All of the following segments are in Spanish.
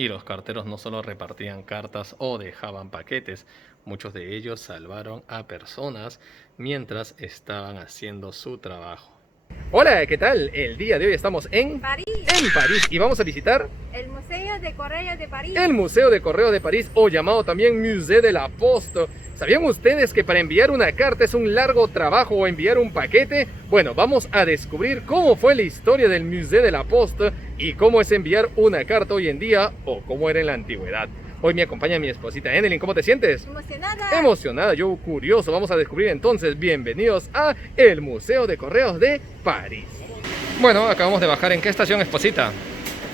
Y los carteros no solo repartían cartas o dejaban paquetes, muchos de ellos salvaron a personas mientras estaban haciendo su trabajo. Hola, ¿qué tal? El día de hoy estamos en París. Y vamos a visitar El Museo de Correos de París. el Museo de Correos de París, o llamado también Musée de la Poste. ¿Sabían ustedes que para enviar una carta es un largo trabajo o enviar un paquete? Bueno, vamos a descubrir cómo fue la historia del Musée de la Poste y cómo es enviar una carta hoy en día o cómo era en la antigüedad. Hoy me acompaña mi esposita Enelin. ¿Cómo te sientes? Emocionada. Emocionada, yo curioso. Vamos a descubrir entonces. Bienvenidos a el Museo de Correos de París. Bueno, acabamos de bajar. ¿En qué estación, esposita?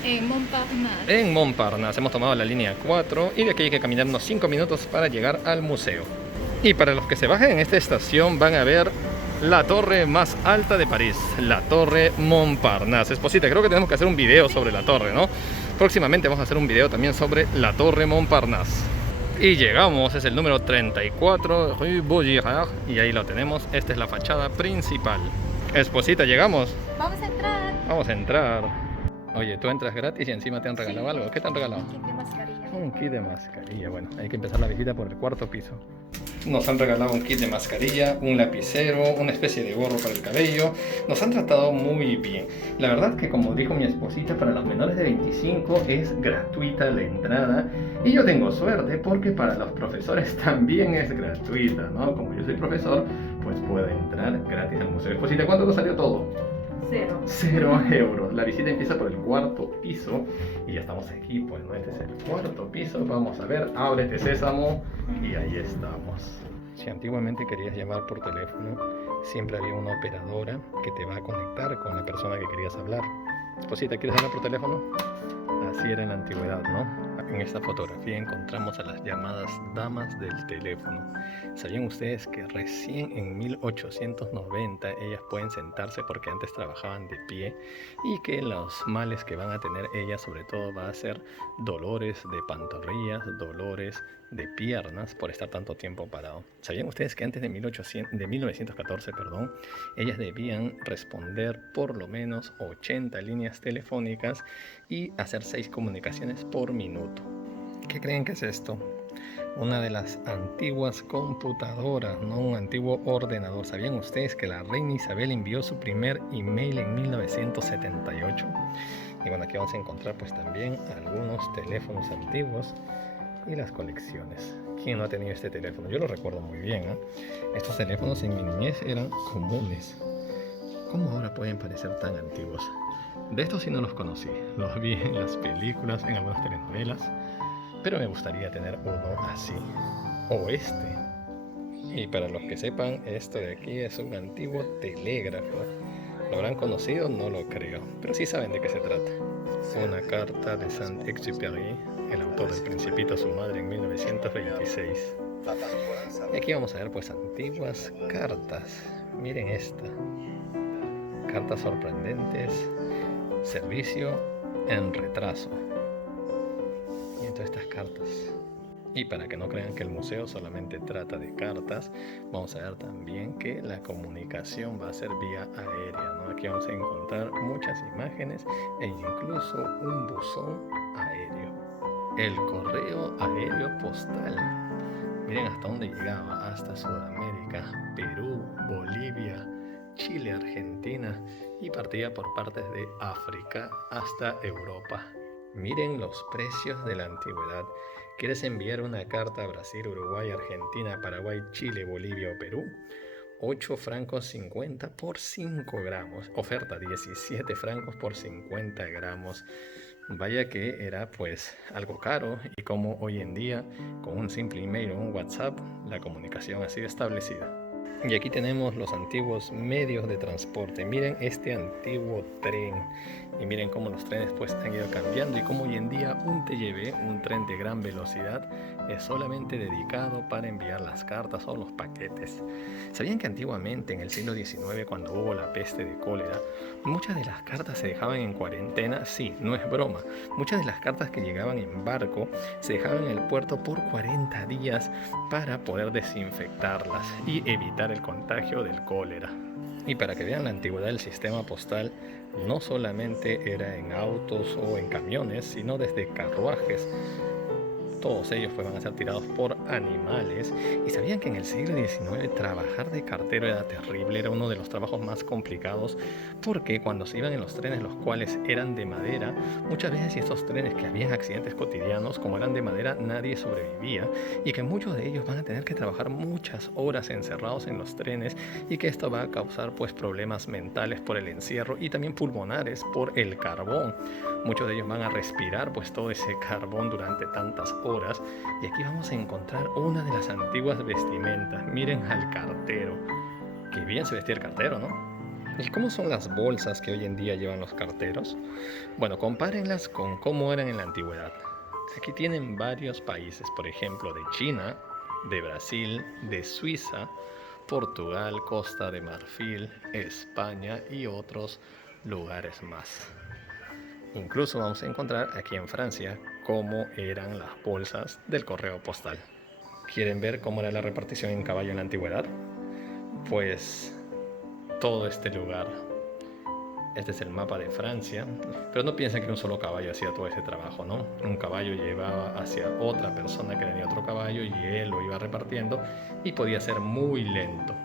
En Montparnasse. En Montparnasse. Hemos tomado la línea 4 y de aquí hay que caminar unos 5 minutos para llegar al museo. Y para los que se bajen en esta estación van a ver la torre más alta de París, la Torre Montparnasse. Esposita, creo que tenemos que hacer un video sobre la torre, ¿no? Próximamente vamos a hacer un video también sobre la Torre Montparnasse. Y llegamos, es el número 34, Rue Vaugirard, y ahí lo tenemos. Esta es la fachada principal. Esposita, llegamos. Vamos a entrar. Vamos a entrar. Oye, tú entras gratis y encima te han regalado algo. ¿Qué te han regalado? Un kit de mascarilla. Un kit de mascarilla. Bueno, hay que empezar la visita por el cuarto piso. Nos han regalado un kit de mascarilla, un lapicero, una especie de gorro para el cabello. Nos han tratado muy bien. La verdad que, como dijo mi esposita, para los menores de 25 es gratuita la entrada. Y yo tengo suerte porque para los profesores también es gratuita, ¿no? Como yo soy profesor, pues puedo entrar gratis al museo. Esposita, ¿cuánto nos salió todo? 0 euros. La visita empieza por el cuarto piso y ya estamos aquí, pues no, este es el cuarto piso. Vamos a ver, ábrete sésamo, y ahí estamos. Si antiguamente querías llamar por teléfono, siempre había una operadora que te va a conectar con la persona que querías hablar. Esposita, ¿quieres hablar por teléfono? Así era en la antigüedad, ¿no? En esta fotografía encontramos a las llamadas damas del teléfono. ¿Sabían ustedes que recién en 1890 ellas pueden sentarse porque antes trabajaban de pie? Y que los males que van a tener ellas sobre todo va a ser dolores de pantorrillas, dolores de piernas por estar tanto tiempo parado. ¿Sabían ustedes que antes de 1914, ellas debían responder por lo menos 80 líneas telefónicas y hacer 6 comunicaciones por minuto? ¿Qué creen que es esto? Una de las antiguas computadoras, no un antiguo ordenador. ¿Sabían ustedes que la reina Isabel envió su primer email en 1978? Y bueno, aquí vamos a encontrar pues también algunos teléfonos antiguos y las colecciones. ¿Quién no ha tenido este teléfono? Yo lo recuerdo muy bien, ¿eh? Estos teléfonos en mi niñez eran comunes. ¿Cómo ahora pueden parecer tan antiguos? De estos sí no los conocí. Los vi en las películas, en algunas telenovelas. Pero me gustaría tener uno así. O este. Y para los que sepan, esto de aquí es un antiguo telégrafo. ¿Lo habrán conocido? No lo creo. Pero sí saben de qué se trata. Una carta de Saint-Exupéry, el autor del Principito a su madre en 1926. Y aquí vamos a ver pues antiguas cartas. Miren esta. Cartas sorprendentes. Servicio en retraso. Y entonces estas cartas. Y para que no crean que el museo solamente trata de cartas, vamos a ver también que la comunicación va a ser vía aérea, ¿no? Aquí vamos a encontrar muchas imágenes e incluso un buzón aéreo. El correo aéreo postal. Miren hasta dónde llegaba, hasta Sudamérica, Perú, Bolivia, Chile, Argentina, y partía por partes de África hasta Europa. Miren los precios de la antigüedad. ¿Quieres enviar una carta a Brasil, Uruguay, Argentina, Paraguay, Chile, Bolivia o Perú? 8 francos 50 por 5 gramos. Oferta 17 francos por 50 gramos. Vaya que era pues algo caro, y como hoy en día con un simple email o un WhatsApp la comunicación ha sido establecida. Y aquí tenemos los antiguos medios de transporte. Miren este antiguo tren. Y miren cómo los trenes pues han ido cambiando y cómo hoy en día un TGV, un tren de gran velocidad, es solamente dedicado para enviar las cartas o los paquetes. ¿Sabían que antiguamente, en el siglo XIX, cuando hubo la peste de cólera, muchas de las cartas se dejaban en cuarentena? Sí, no es broma. Muchas de las cartas que llegaban en barco se dejaban en el puerto por 40 días para poder desinfectarlas y evitar el contagio del cólera. Y para que vean la antigüedad del sistema postal, no solamente era en autos o en camiones, sino desde carruajes. Todos ellos pues van a ser tirados por animales. Y sabían que en el siglo XIX trabajar de cartero era terrible, era uno de los trabajos más complicados, porque cuando se iban en los trenes, los cuales eran de madera, muchas veces estos trenes que habían accidentes cotidianos, como eran de madera, nadie sobrevivía, y que muchos de ellos van a tener que trabajar muchas horas encerrados en los trenes, y que esto va a causar pues problemas mentales por el encierro y también pulmonares por el carbón. Muchos de ellos van a respirar pues todo ese carbón durante tantas horas. Y aquí vamos a encontrar una de las antiguas vestimentas. Miren al cartero. Qué bien se vestía el cartero, ¿no? ¿Y cómo son las bolsas que hoy en día llevan los carteros? Bueno, compárenlas con cómo eran en la antigüedad. Aquí tienen varios países, por ejemplo, de China, de Brasil, de Suiza, Portugal, Costa de Marfil, España y otros lugares más. Incluso vamos a encontrar aquí en Francia cómo eran las bolsas del correo postal. ¿Quieren ver cómo era la repartición en caballo en la antigüedad? Pues todo este lugar. Este es el mapa de Francia, pero no piensen que un solo caballo hacía todo ese trabajo, ¿no? Un caballo llevaba hacia otra persona que tenía otro caballo y él lo iba repartiendo y podía ser muy lento.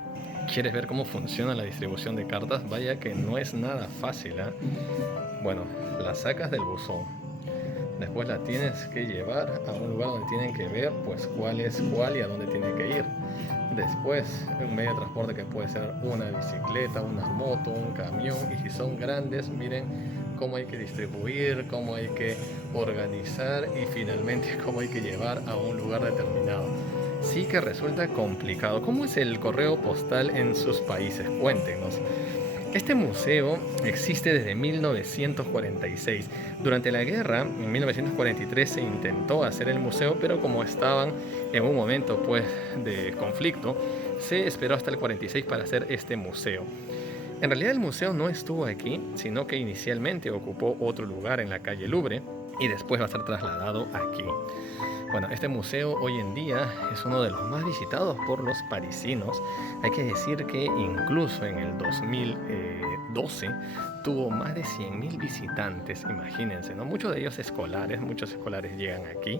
¿Quieres ver cómo funciona la distribución de cartas? Vaya que no es nada fácil, ¿eh? Bueno, la sacas del buzón, después la tienes que llevar a un lugar donde tienen que ver pues cuál es cuál y a dónde tiene que ir. Después un medio de transporte que puede ser una bicicleta, una moto, un camión, y si son grandes, miren cómo hay que distribuir, cómo hay que organizar y finalmente cómo hay que llevar a un lugar determinado. Sí que resulta complicado. ¿Cómo es el correo postal en sus países? Cuéntenos. Este museo existe desde 1946. Durante la guerra, en 1943, se intentó hacer el museo, pero como estaban en un momento pues, de conflicto, se esperó hasta el 46 para hacer este museo. En realidad el museo no estuvo aquí, sino que inicialmente ocupó otro lugar en la calle Louvre y después va a ser trasladado aquí. Bueno, este museo hoy en día es uno de los más visitados por los parisinos. Hay que decir que incluso en el 2012 tuvo más de 100.000 visitantes, imagínense, ¿no? Muchos de ellos escolares, muchos escolares llegan aquí.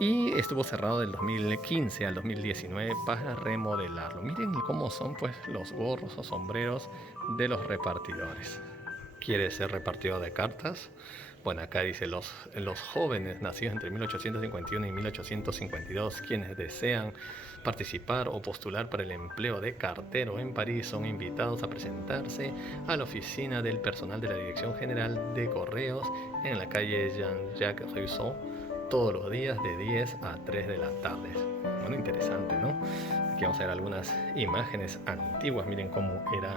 Y estuvo cerrado del 2015 al 2019 para remodelarlo. Miren cómo son pues los gorros o sombreros de los repartidores. ¿Quieres ser repartidor de cartas? Bueno, acá dice los jóvenes nacidos entre 1851 y 1852, quienes desean participar o postular para el empleo de cartero en París, son invitados a presentarse a la oficina del personal de la Dirección General de Correos en la calle Jean-Jacques Rousseau, todos los días de 10 a 3 de la tarde. Bueno, interesante, ¿no? Aquí vamos a ver algunas imágenes antiguas. Miren cómo era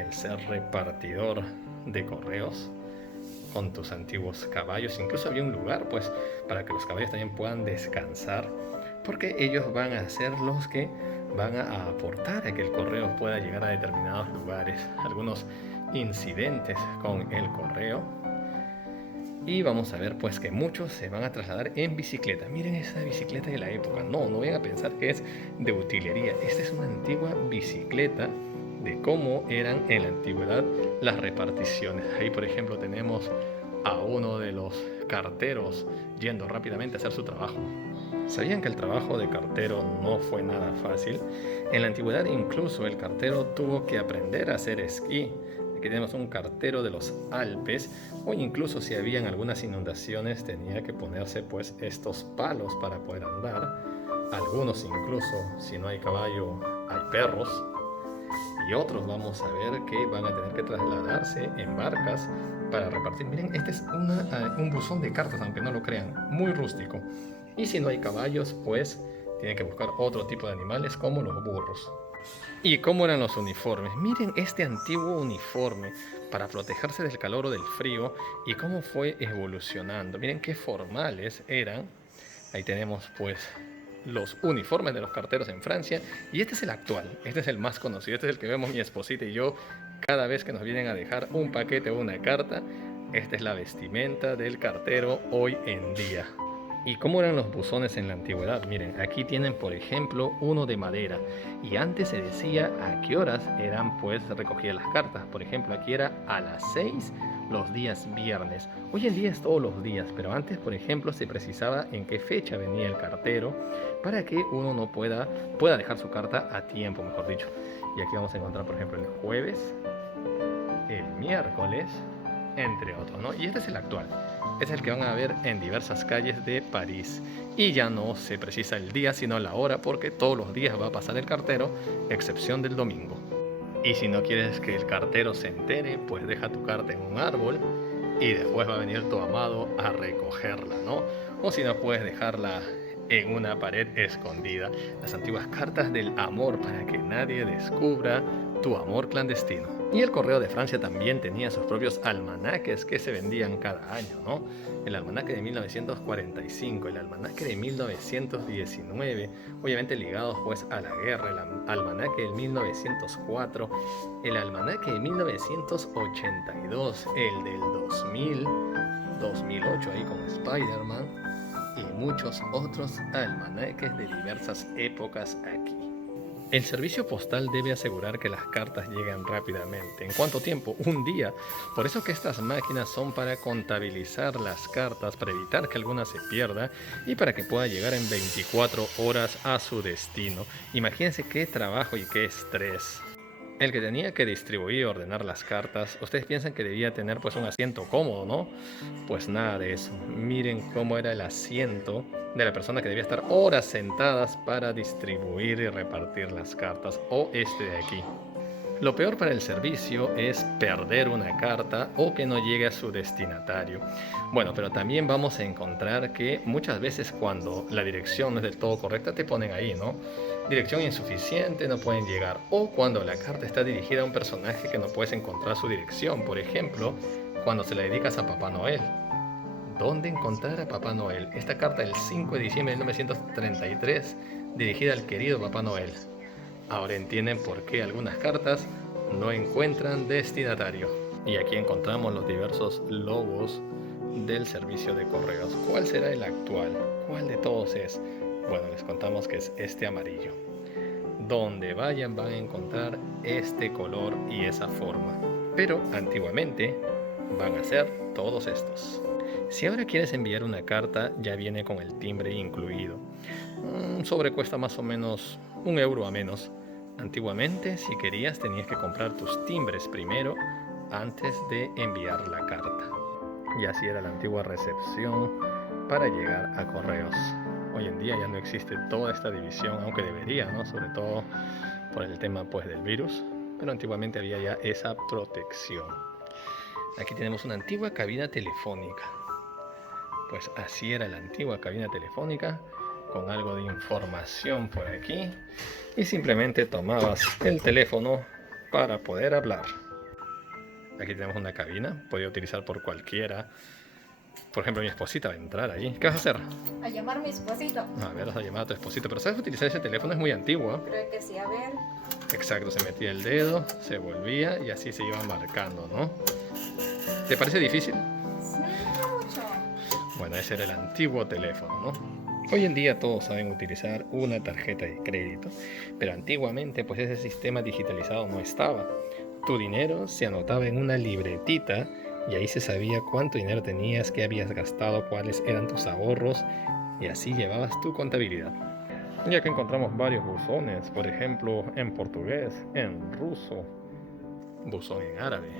el ser repartidor de correos con tus antiguos caballos. Incluso había un lugar pues para que los caballos también puedan descansar, porque ellos van a ser los que van a aportar a que el correo pueda llegar a determinados lugares. Algunos incidentes con el correo, y vamos a ver pues que muchos se van a trasladar en bicicleta. Miren esa bicicleta de la época. No vayan a pensar que es de utilería. Esta es una antigua bicicleta de cómo eran en la antigüedad las reparticiones. Ahí por ejemplo tenemos a uno de los carteros yendo rápidamente a hacer su trabajo. ¿Sabían que el trabajo de cartero no fue nada fácil? En la antigüedad incluso el cartero tuvo que aprender a hacer esquí. Aquí tenemos un cartero de los Alpes, o incluso si habían algunas inundaciones tenía que ponerse pues estos palos para poder andar. Algunos incluso, si no hay caballo, hay perros. Y otros vamos a ver que van a tener que trasladarse en barcas para repartir. Miren, este es un buzón de cartas, aunque no lo crean, muy rústico. Y si no hay caballos, pues tienen que buscar otro tipo de animales como los burros. ¿Y cómo eran los uniformes? Miren este antiguo uniforme para protegerse del calor o del frío y cómo fue evolucionando. Miren qué formales eran. Ahí tenemos pues los uniformes de los carteros en Francia, y este es el actual, este es el más conocido, este es el que vemos mi esposita y yo cada vez que nos vienen a dejar un paquete o una carta. Esta es la vestimenta del cartero hoy en día. ¿Y cómo eran los buzones en la antigüedad? Miren, aquí tienen por ejemplo uno de madera y antes se decía a qué horas eran pues recogidas las cartas. Por ejemplo, aquí era a las 6 los días viernes. Hoy en día es todos los días, pero antes por ejemplo se precisaba en qué fecha venía el cartero para que uno no pueda dejar su carta a tiempo, mejor dicho. Y aquí vamos a encontrar por ejemplo el jueves, el miércoles, entre otros, ¿no? Y este es el actual. Es el que van a ver en diversas calles de París. Y ya no se precisa el día, sino la hora, porque todos los días va a pasar el cartero, excepción del domingo. Y si no quieres que el cartero se entere, pues deja tu carta en un árbol y después va a venir tu amado a recogerla, ¿no? O si no, puedes dejarla en una pared escondida. Las antiguas cartas del amor para que nadie descubra tu amor clandestino. Y el Correo de Francia también tenía sus propios almanaques que se vendían cada año, ¿no? El almanaque de 1945, el almanaque de 1919, obviamente ligados pues a la guerra, el almanaque de 1904, el almanaque de 1982, el del 2000, 2008 ahí con Spider-Man y muchos otros almanaques de diversas épocas aquí. El servicio postal debe asegurar que las cartas lleguen rápidamente. ¿En cuánto tiempo? Un día. Por eso que estas máquinas son para contabilizar las cartas, para evitar que alguna se pierda y para que pueda llegar en 24 horas a su destino. Imagínense qué trabajo y qué estrés. El que tenía que distribuir y ordenar las cartas, ustedes piensan que debía tener pues un asiento cómodo, ¿no? Pues nada de eso. Miren cómo era el asiento de la persona que debía estar horas sentadas para distribuir y repartir las cartas, o este de aquí. Lo peor para el servicio es perder una carta o que no llegue a su destinatario. Bueno, pero también vamos a encontrar que muchas veces cuando la dirección no es del todo correcta te ponen ahí, ¿no? Dirección insuficiente, no pueden llegar. O cuando la carta está dirigida a un personaje que no puedes encontrar su dirección. Por ejemplo, cuando se la dedicas a Papá Noel. ¿Dónde encontrar a Papá Noel? Esta carta del 5 de diciembre de 1933, dirigida al querido Papá Noel. Ahora entienden por qué algunas cartas no encuentran destinatario. Y aquí encontramos los diversos logos del servicio de correos. ¿Cuál será el actual? ¿Cuál de todos es? Bueno, les contamos que es este amarillo. Donde vayan van a encontrar este color y esa forma. Pero antiguamente van a ser todos estos. Si ahora quieres enviar una carta, ya viene con el timbre incluido. Sobrecuesta más o menos €1 a menos. Antiguamente, si querías, tenías que comprar tus timbres primero antes de enviar la carta. Y así era la antigua recepción para llegar a correos. Hoy en día ya no existe toda esta división, aunque debería, ¿no? Sobre todo por el tema pues del virus, pero antiguamente había ya esa protección. Aquí tenemos una antigua cabina telefónica. Pues así era la antigua cabina telefónica, con algo de información por aquí, y simplemente tomabas el teléfono para poder hablar. Aquí tenemos una cabina, podía utilizar por cualquiera. Por ejemplo, mi esposita va a entrar ahí. ¿Qué vas a hacer? A llamar a mi esposito. A ver, vas a llamar a tu esposito. Pero ¿sabes utilizar ese teléfono? Es muy antiguo. Creo que sí, a ver. Exacto, se metía el dedo, se volvía y así se iba marcando, ¿no? ¿Te parece difícil? Sí, no mucho. Bueno, ese era el antiguo teléfono, ¿no? Hoy en día todos saben utilizar una tarjeta de crédito, pero antiguamente pues ese sistema digitalizado no estaba. Tu dinero se anotaba en una libretita y ahí se sabía cuánto dinero tenías, qué habías gastado, cuáles eran tus ahorros, y así llevabas tu contabilidad. Ya que encontramos varios buzones, por ejemplo en portugués, en ruso, buzón en árabe,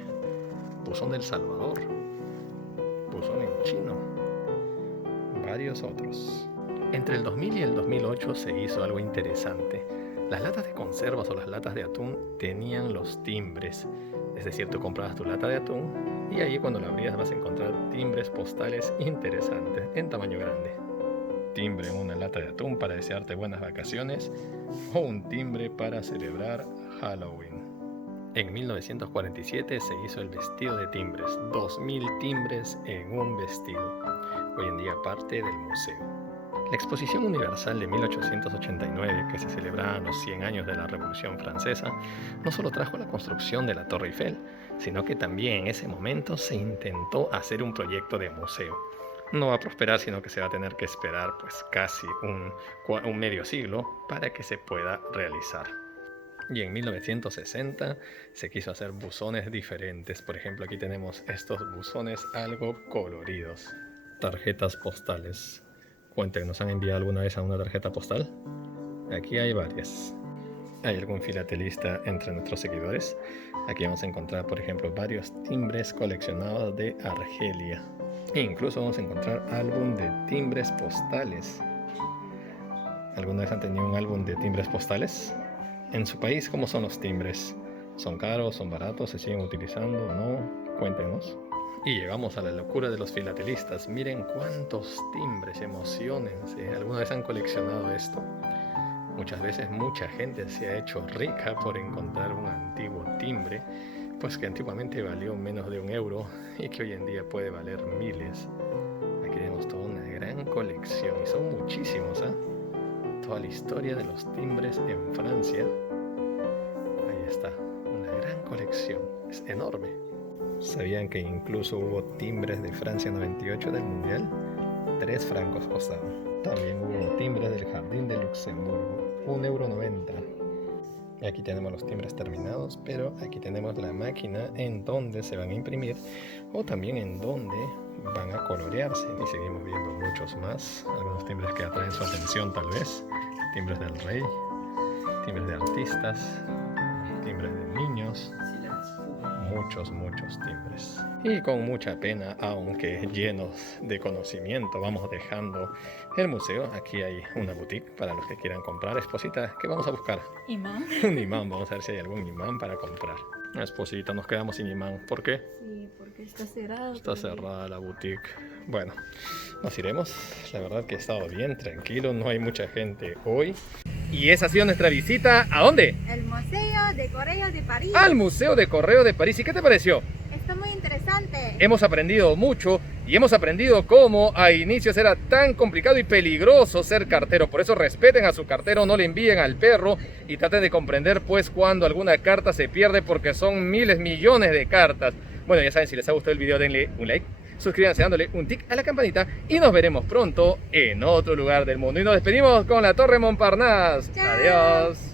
buzón del Salvador, buzón en chino, varios otros. Entre el 2000 y el 2008 se hizo algo interesante. Las latas de conservas o las latas de atún tenían los timbres. Es decir, tú comprabas tu lata de atún y ahí cuando la abrías vas a encontrar timbres postales interesantes en tamaño grande. Timbre en una lata de atún para desearte buenas vacaciones o un timbre para celebrar Halloween. En 1947 se hizo el vestido de timbres, 2000 timbres en un vestido. Hoy en día parte del museo. La Exposición Universal de 1889, que se celebraba los 100 años de la Revolución Francesa, no solo trajo la construcción de la Torre Eiffel, sino que también en ese momento se intentó hacer un proyecto de museo. no va a prosperar, sino que se va a tener que esperar pues casi un medio siglo para que se pueda realizar. Y en 1960 se quiso hacer buzones diferentes. Por ejemplo, aquí tenemos estos buzones algo coloridos. Tarjetas postales. Cuenten, ¿nos han enviado alguna vez a una tarjeta postal? Aquí hay varias. ¿Hay algún filatelista entre nuestros seguidores? Aquí vamos a encontrar, por ejemplo, varios timbres coleccionados de Argelia. E incluso vamos a encontrar álbum de timbres postales. ¿Alguna vez han tenido un álbum de timbres postales? En su país, ¿cómo son los timbres? ¿Son caros? ¿Son baratos? ¿Se siguen utilizando? ¿No? Cuéntenos. Y llegamos a la locura de los filatelistas. Miren cuántos timbres, emocionense. ¿Alguna vez han coleccionado esto? Muchas veces mucha gente se ha hecho rica por encontrar un antiguo timbre, pues que antiguamente valió menos de €1 y que hoy en día puede valer miles. Aquí tenemos toda una gran colección y son muchísimos, ¿eh? Toda la historia de los timbres en Francia. Ahí está, una gran colección, es enorme. ¿Sabían que incluso hubo timbres de Francia 98 del Mundial? 3 francos costaban. También hubo timbres del Jardín de Luxemburgo, €1,90. Y aquí tenemos los timbres terminados, pero aquí tenemos la máquina en donde se van a imprimir o también en donde van a colorearse. Y seguimos viendo muchos más, algunos timbres que atraen su atención tal vez. Timbres del rey, timbres de artistas, timbres de niños. Muchos timbres. Y con mucha pena, aunque llenos de conocimiento, vamos dejando el museo. Aquí hay una boutique para los que quieran comprar. Esposita, ¿qué vamos a buscar? Imán. Un imán, vamos a ver si hay algún imán para comprar. Esposita, nos quedamos sin imán. ¿Por qué? Sí, porque está cerrado. Está cerrada la boutique. Bueno, nos iremos. La verdad que he estado bien tranquilo, no hay mucha gente hoy. Y esa ha sido nuestra visita. ¿A dónde? El Museo de Correos de París. Al Museo de Correo de París. ¿Y qué te pareció? Está muy interesante. Hemos aprendido mucho y hemos aprendido cómo a inicios era tan complicado y peligroso ser cartero. Por eso respeten a su cartero, no le envíen al perro y traten de comprender pues cuando alguna carta se pierde, porque son miles, millones de cartas. Bueno, ya saben, si les ha gustado el video denle un like, suscríbanse dándole un tic a la campanita y nos veremos pronto en otro lugar del mundo. Y nos despedimos con la Torre Montparnasse. Chao. Adiós.